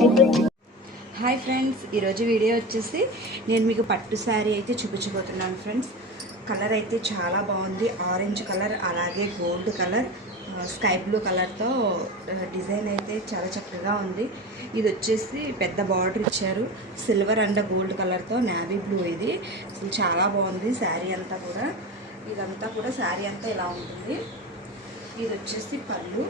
Hi friends ఈరోజు video వచ్చేసి నేను మీకు పట్టు శారీ అయితే చూపించబోతున్నాను ఫ్రెండ్స్. కలర్ అయితే చాలా బాగుంది. ఆరెంజ్ కలర్ అలాగే గోల్డ్ కలర్ స్కై బ్లూ కలర్తో డిజైన్ అయితే చాలా చక్కగా ఉంది. ఇది వచ్చేసి పెద్ద బార్డర్ ఇచ్చారు. సిల్వర్ అండ్ గోల్డ్ కలర్తో నావీ బ్లూ ఇది. అసలు చాలా బాగుంది శారీ అంతా కూడా. ఇదంతా కూడా శారీ అంతా ఇలా ఉంటుంది. ఇది వచ్చేసి పళ్ళు.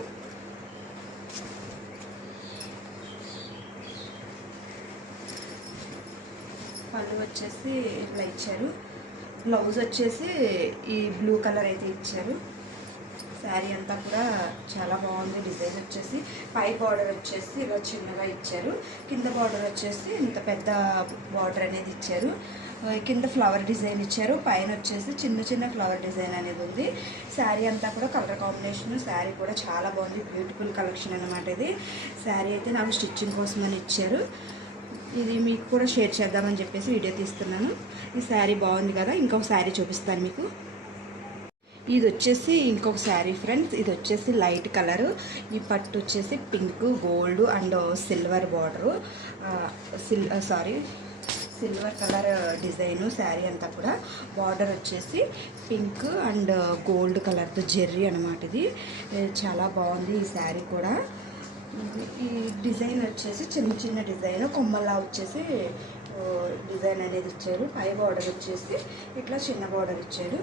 పళ్ళు వచ్చేసి ఇట్లా ఇచ్చారు. బ్లౌజ్ వచ్చేసి ఈ బ్లూ కలర్ అయితే ఇచ్చారు. శారీ అంతా కూడా చాలా బాగుంది. డిజైన్ వచ్చేసి పై బార్డర్ వచ్చేసి ఇలా చిన్నగా ఇచ్చారు. కింద బార్డర్ వచ్చేసి ఇంత పెద్ద బార్డర్ అనేది ఇచ్చారు. కింద ఫ్లవర్ డిజైన్ ఇచ్చారు. పైన వచ్చేసి చిన్న చిన్న ఫ్లవర్ డిజైన్ అనేది ఉంది. శారీ అంతా కూడా కలర్ కాంబినేషన్. శారీ కూడా చాలా బాగుంది. బ్యూటిఫుల్ కలెక్షన్ అనమాట ఇది. శారీ అయితే నాకు స్టిచ్చింగ్ కోసం అని ఇచ్చారు. ఇది మీకు కూడా షేర్ చేద్దామని చెప్పేసి వీడియో తీస్తున్నాను. ఈ శారీ బాగుంది కదా ఇంకొక శారీ చూపిస్తాను మీకు. ఇది వచ్చేసి ఇంకొక శారీ ఫ్రెండ్స్ ఇది వచ్చేసి లైట్ కలర్. ఈ పట్టు వచ్చేసి pink gold and silver border. Silk sorry silver colour design sari అంతా కూడా. బార్డర్ వచ్చేసి పింక్ అండ్ గోల్డ్ కలర్తో జెర్రీ అనమాట ఇది. చాలా బాగుంది ఈ శారీ కూడా. ఈ డిజైన్ వచ్చేసి చిన్న చిన్న డిజైన్ కొమ్మలా వచ్చేసి డిజైన్ అనేది ఇచ్చారు. పై బార్డర్ వచ్చేసి ఇట్లా చిన్న బార్డర్ ఇచ్చారు.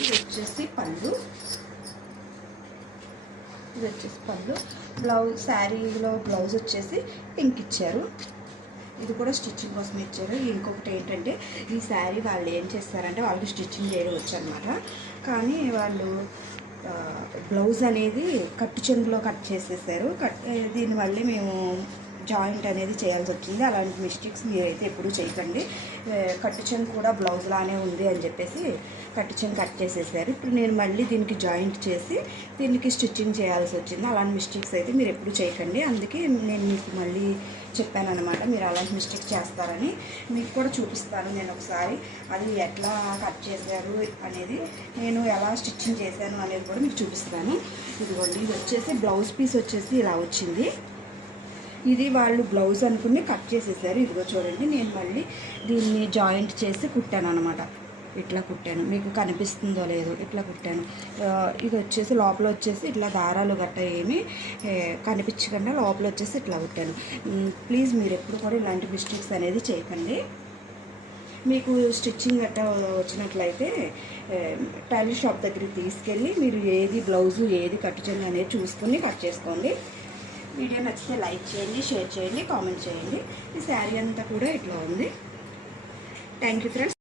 ఇది వచ్చేసి పళ్ళు. ఇది వచ్చేసి పళ్ళు. బ్లౌజ్ శారీలో బ్లౌజ్ వచ్చేసి పింక్ ఇచ్చారు. ఇది కూడా స్టిచ్చింగ్ కోసం ఇచ్చారు. ఇంకొకటి ఏంటంటే ఈ శారీ వాళ్ళు ఏం చేస్తారంటే వాళ్ళు స్టిచ్చింగ్ చేయడం వచ్చు అనమాట కానీ వాళ్ళు బ్లౌజ్ అనేది కట్టు చెంగులో కట్ చేసేసారు. కట్ దీనివల్ల మేము జాయింట్ అనేది చేయాల్సి వచ్చింది. అలాంటి మిస్టేక్స్ మీరైతే ఎప్పుడూ చేయకండి. కట్టు చెన్ కూడా బ్లౌజ్ లానే ఉంది అని చెప్పేసి కట్టు చెన్ కట్ చేసేసారు. ఇప్పుడు నేను మళ్ళీ దీనికి జాయింట్ చేసి దీనికి స్టిచ్చింగ్ చేయాల్సి వచ్చింది. అలాంటి మిస్టేక్స్ అయితే మీరు ఎప్పుడు చేయకండి. అందుకే నేను మీకు మళ్ళీ చెప్పాను అనమాట మీరు అలాంటి మిస్టేక్ చేస్తారని మీకు కూడా చూపిస్తాను నేను ఒకసారి. అది ఎట్లా కట్ చేశారు అనేది నేను ఎలా స్టిచ్చింగ్ చేశాను అనేది కూడా మీకు చూపిస్తాను. ఇదిగోండి ఇది వచ్చేసి బ్లౌజ్ పీస్ వచ్చేసి ఇలా వచ్చింది. ఇది వాళ్ళు బ్లౌజ్ అనుకుని కట్ చేసేసారు. ఇదిగో చూడండి నేను మళ్ళీ దీన్ని జాయింట్ చేసి కుట్టాను అనమాట ఇట్లా కుట్టాను. మీకు కనిపిస్తుందో లేదో ఇట్లా కుట్టాను. ఇది వచ్చేసి లోపల వచ్చేసి ఇట్లా దారాలు గట్ట ఏమి కనిపించకుండా లోపల వచ్చేసి ఇట్లా కుట్టాను. ప్లీజ్ మీరు ఎప్పుడు కూడా ఇలాంటి మిస్టేక్స్ అనేది చేయకండి. మీకు స్టిచ్చింగ్ గట్ట వచ్చినట్లయితే టైలర్ షాప్ దగ్గరికి తీసుకెళ్ళి మీరు ఏది బ్లౌజు ఏది కట్ అనేది చూసుకుని కట్ చేసుకోండి. వీడియో నచ్చితే లైక్ చేయండి షేర్ చేయండి కామెంట్ చేయండి. ఈ శారీ అంతా కూడా ఇట్లా ఉంది. Thank you friends